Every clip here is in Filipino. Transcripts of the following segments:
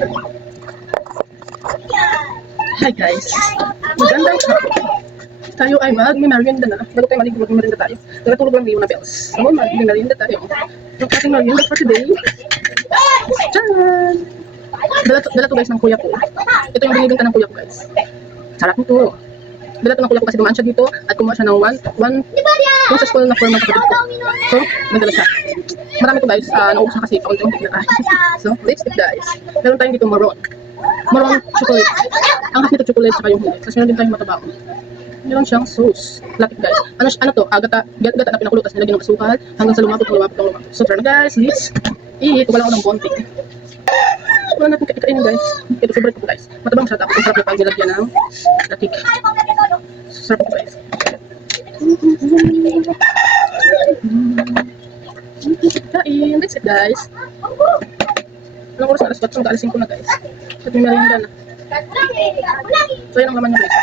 Hi guys, magandang hapon. Tayo ay mag-merienda na. Bago tayo mag-merienda tayo. Natulog lang yung na bells. So, mag-merienda tayo. Yung ating merienda for today. Tcharan! Dala to guys ng kuya ko. Ito yung binibinta ng kuya ko guys. Sarap nito. Dala to ng kuya ko kasi dumaan siya dito at kumuha siya ng yung sa school na forma sa kapatid ko. So, nagdala siya. Marami to guys. Naubos na kasi paunti-unti na tayo. So, let's eat guys. Meron tayong dito maroon chocolate. Ang half nito chocolate saka yung huli. Tapos meron din tayong matabao. Meron siyang sauce. Latik guys. Ano to? Gata na pinakulo. Tapos nilagyan ng asukal. Hanggang sa lumapot. So tara na guys. Let's eat. Wala ko ng konti. Wala natin kainin guys. Ito favorite ko guys. Matabang siya. Tapos ang sarap na pag nilagyan ng latik. Sarap ko guys. Kain. That's it guys. Anong oras na alas 4? Alas 5 na guys. At may merienda na. So yun ang laman niya guys.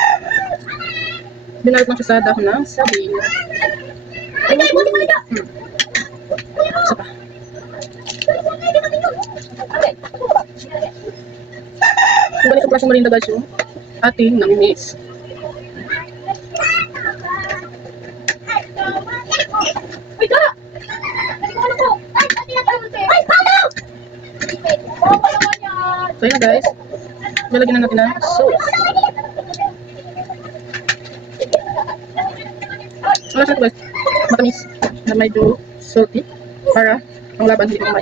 Binalot lang siya sa dahon ng sabi. Isa pa. Yung ganito klaseng merienda guys yung ating namiss. So yun na guys, lalagyan na natin ng sauce. Wala siya guys, matamis na medyo salty para ang laban hindi kumay.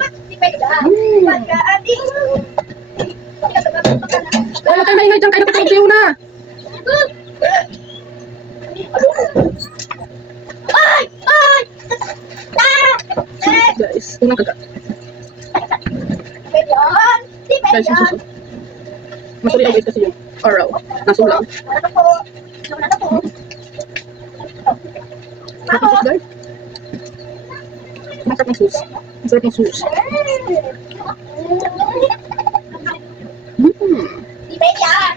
Wala kayo maingay dyan, kayo nakapag-view na! Guys, unang kagat. Guys, yung suso. Masuli ang guys kasi yung araw. Nasulang. Sarap ng sauce guys. Masarap ng sauce. Masarap ng sauce. Hindi pwede yan.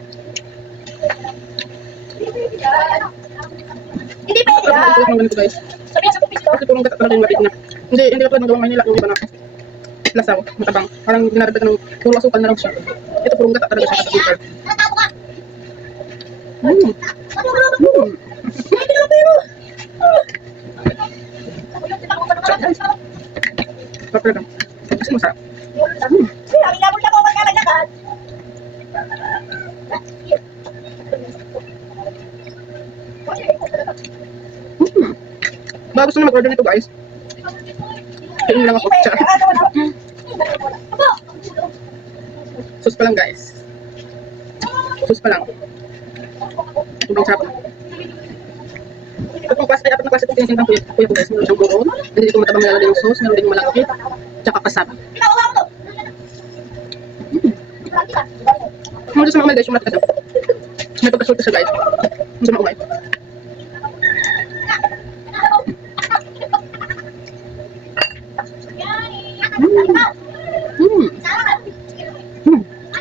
Sarap ng ganito guys. Sabihan sa kupis ko. Kasi purong gata talaga yung lapit na. Hindi ka tulad ng gawang Maynila. Yung iba na lasaw, matabang. Parang dinaragdagan ng puro asukal na lang siya. Ito purong gata talaga siya sa paper. Sarap guys. Sarap talaga. Kasi masarap. Ang inabot na ko magkalagdagan. Baka gusto na mag-order nito guys. Kainin lang ako. Tsaka. Sus pa lang guys. Sus pa lang. Sobrang sarap na. Itong klase, ay apat na klase itong tinitindang kuya ko guys. Meron siyang buron. Hindi dito matabang nilalagay ng sauce. Meron din malaki. Tsaka kasaba. Mga sa mga umay guys, yung lahat ka may pagkasulta siya guys. Sa mga umay.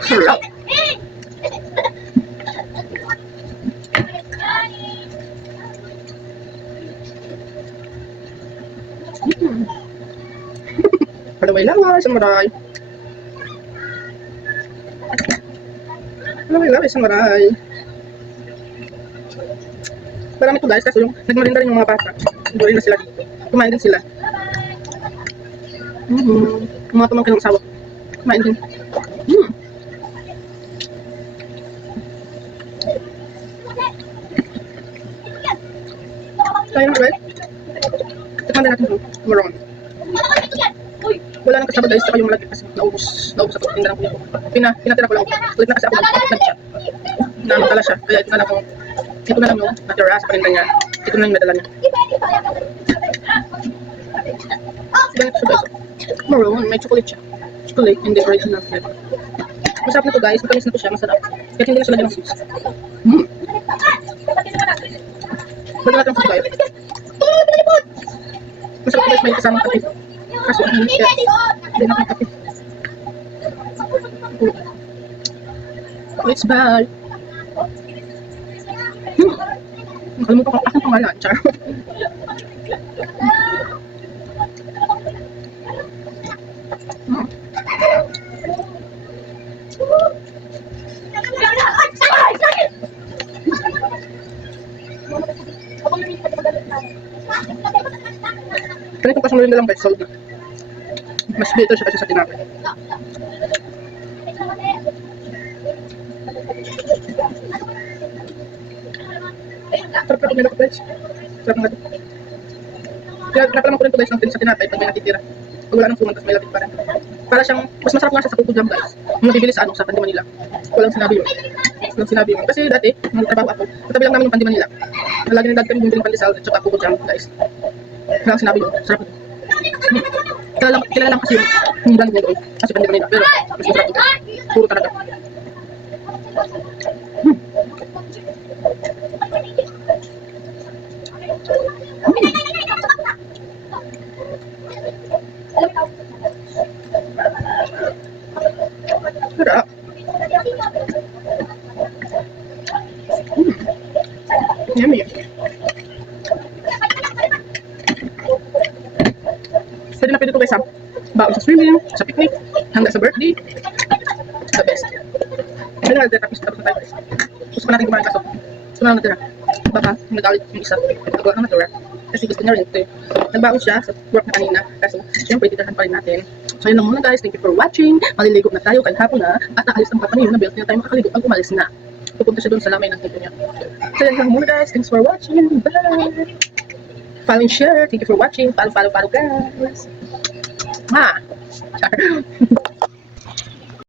Sarap. Palaway lang sa maray. Palaway sa maray. Marami to guys kasi yung nagmarinda rin yung mga bata. Doon na sila dito. Kumain din sila. Yung mga pamangkin ng asawa. Kumain din. Kaya naman guys. Tikman din natin yung maroon. Wala nang kasama guys, saka yung malaki kasi naubos sa pagtinda ng kuya ko. Pinatira ko lang. Ulit na kasi ako nag-chat. Namatala siya. Kaya ito na lang yung natira sa paninda niya. Ito na yung nadala niya. Ganito siya guys. Maroon, may chocolate siya. Chocolate and the original flavor. Masarap na to guys. Matamis na to siya. Masarap. Kaya hindi na siya lagyan ng sauce. Pwede natin ang sauce guys. Masarap guys, may kasamang kape. Kaso ang hindi kaya hindi natin kape. Let's buy. Nakalimutan ko aking pangalan. Char. Ay! Sakit! Ganitong pasang rin na lang guys, salty. Mas bitter siya kasi sa tinapay. Sarap na kumila ko guys. Sarap na ito. Kaya napalamang ko rin ito guys ng sa tinapay pag may natitira. Pag wala nang suman, tapos may lapit pa rin. Para siyang, mas masarap nga siya sa Coco Jam guys. Yung nabibili sa sa Pandi Manila. Walang sinabi yun. Walang sinabi yun. Kasi dati, nung nagtrabaho ako, katabi lang namin yung Pandi Manila. Lagi ng dad kami bumili ng pandesal at saka Coco Jam guys. Walang sinabi yun. Sarap ito. Kilala lang kasi yung brand niya doon. Kasi Pandi Manila. Pero, mas masarap ito. Puro talaga. Sarap. Yummy. Pwede na pwede ito guys ha. Baon sa swimming, sa picnic, hanggang sa birthday. The best. Hindi na natin tapos na tayo guys. Gusto pa natin kumain kaso. Gusto na natira. Baka nagalit yung isa. Nagawa ka natira. Kasi gusto niya rin ito. Nagbaon siya sa work na kanina. Kaso syempre titirahan pa rin natin. So yun lang muna guys. Thank you for watching. Maliligo na tayo kahit hapon na. At naalis ang papa niyo na belt. Hindi na tayo makakaligo pag umalis na. Pupunta siya doon sa lamay ng tito niya. So yun lang muna guys. Thanks for watching. Bye! Follow and share. Thank you for watching. Follow guys. Ha! Char.